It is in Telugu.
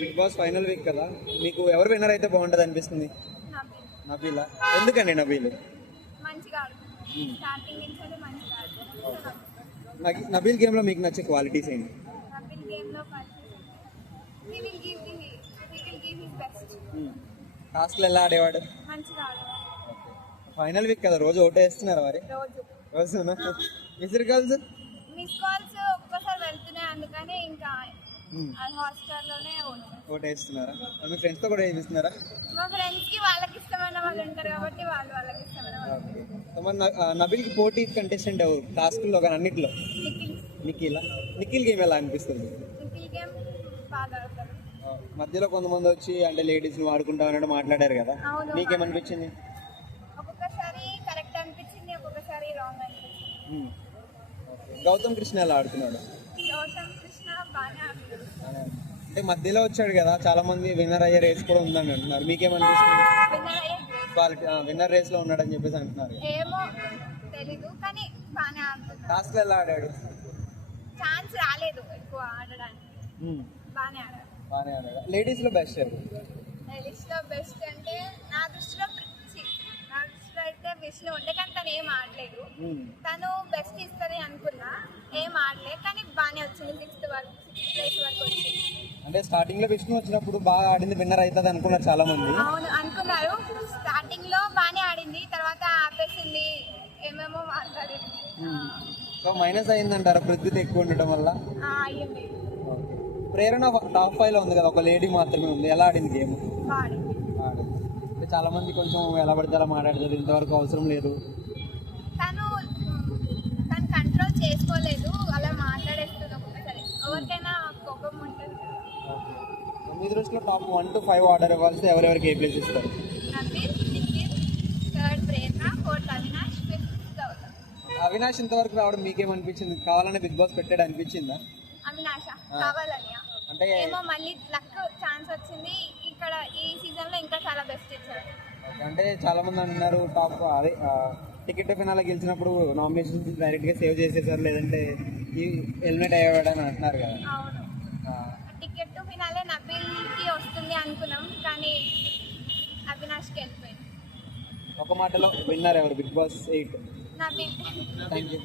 బిగ్ బాస్ ఫైనల్ వీక్ కదా, మీకు ఎవరు విన్నర్ అయితే బాగుంటుంది అనిపిస్తుంది? నబీల్ నబీలా? ఎందుకండి నబీల్? మంచిగా ఆడుతుంది. స్టార్టింగ్ నుంచి మంచిగా ఆడుతుంది. నబీల్ గేమ్ లో మీకు నచ్చే క్వాలిటీస్ ఏంటి? నబీల్ గేమ్ లో he will give his best. Task లో ఎలా ఆడేవాడు? మంచిగా ఆడుతుంది. ఫైనల్ వీక్ కదా, రోజు ఓటేస్తున్నారా మరి? రోజు రోజునా? మిస్డ్ కాల్స్ మిస్ కాల్స్ ఒక్కసారి వెళ్తున్నాయి, అందుకని ఇంకా హాస్టల్లోనే ఓటేస్తున్నారా? మీ ఫ్రెండ్స్ తో కూడా వేయిస్తున్నారా? మా ఫ్రెండ్స్ కి వాళ్ళకి ఇష్టమైన వాళ్ళు ఉంటారు కాబట్టి వాళ్ళకి ఇష్టమైన వాళ్ళు. నబీల్ కి పోటీ కంటెస్టెంట్ ఎవరు టాస్క్ లో కానీ అన్నిట్లో? నిఖిల్ నిఖిల్ గేమ్ ఎలా అనిపిస్తుంది? నిఖిల్ గేమ్ బాగా ఆడతారు. మధ్యలో కొంతమంది వచ్చి అంటే లేడీస్ ని వాడుకుంటాం అన్నట్టు మాట్లాడారు కదా, అవును. మీకేమనిపించింది? ఒక్కొక్కసారి కరెక్ట్ అనిపించింది, ఒక్కొక్కసారి రాంగ్ అనిపించింది. గౌతమ్ కృష్ణ ఎలా ఆడుతున్నాడు? గౌతమ్ కృష్ణ బాగానే ఆడుతున్నాడు. అంటే మధ్యలో వచ్చాడు కదా, చాలా మంది విన్నర్ అయ్యే రేస్ కూడా ఉందని అంటున్నారు, మీకేమనిపిస్తుంది? విన్నర్ అయ్యే గ్రేట్. క్వాలిటీ విన్నర్ రేస్ లో ఉన్నాడని చెప్పేసి అంటున్నారు. ఏమో తెలీదు, కానీ బాగానే ఆడుతున్నాడు. టాస్క్ ఎలా ఆడాడు? ఛాన్స్ రాలేదు ఎక్కువ ఆడడానికి. బాగానే ఆడాడు. బాగానే ఆడాడు. లేడీస్ లో బెస్ట్ ఎవరు? లిస్ట్ లో బెస్ట్ అంటే నా దృష్టిలో అయితే విష్ణు ఉండే, కానీ తను ఏం ఆడలేదు. తను బెస్ట్ ఇస్తుంది అనుకున్నా, ఏం ఆడలేదు, కానీ బాగానే వచ్చింది. సిక్స్త్ ప్లేస్ వరకు వచ్చింది. అంటే స్టార్టింగ్ లో విష్ణు వచ్చినప్పుడు బాగా ఆడింది, విన్నర్ అవుతుంది అనుకున్నారు చాలా మంది. అవును అనుకున్నారు, స్టార్టింగ్ లో బాగానే ఆడింది, తర్వాత ఆపేసింది, ఏమేమో మాట్లాడింది. సో మైనస్ అయిందంటారా పృథ్వీతో ఎక్కువ ఉండటం వల్ల? అయ్యింది. ప్రేరణ టాప్ 5 లో ఉంది కదా, ఒక లేడీ మాత్రమే ఉంది, ఎలా ఆడింది గేమ్? బాగుంది. అంటే చాలా మంది కొంచెం ఎలా పడితే అలా మాట్లాడతారు, ఇంతవరకు అవసరం లేదు. తను కంట్రోల్ చేసుకోలేదు, అలా మాట్లాడేస్తుంది ఒక్కొక్కసారి. ఎవరికైనా కోపం ఉంటుంది. మీ దృష్టిలో టాప్ 1 to 5 ఆర్డర్ ఇవ్వాల్సి ఎవరెవరికి ఏ ప్లేస్ ఇస్తారు? నబీల్, నిఖిల్, థర్డ్ ప్రేరణ, ఫోర్త్ అవినాష్, ఫిఫ్త్ గౌతమ్. అవినాష్ ఇంతవరకు రావడం మీకేమనిపించింది? కావాలనే బిగ్ బాస్ పెట్టాడు అనిపించిందా? అవినాష కావాలని అంటే ఏమో మళ్ళీ లక్ ఛాన్స్ వచ్చింది, ఇక్కడ ఈ సీజన్ లో ఇంకా చాలా బెస్ట్ ఇచ్చాడు. అంటే చాలా మంది అంటున్నారు టాప్ అదే టికెట్ ఫినాల గెలిచినప్పుడు నామినేషన్ డైరెక్ట్ గా సేవ్ చేసేసారు, లేదంటే ఎలిమినేట్ అయ్యేవాడు అని అంటున్నారు కదా. అవును, టికెట్ టు ఫినాలే నబీల్ కి వస్తుంది అనుకున్నాం, కానీ అవినాష్కి వెళ్ళిపోయింది. ఒక మాటలో విన్నర్ ఎవరు big boss 8? Nabeel. Thank you.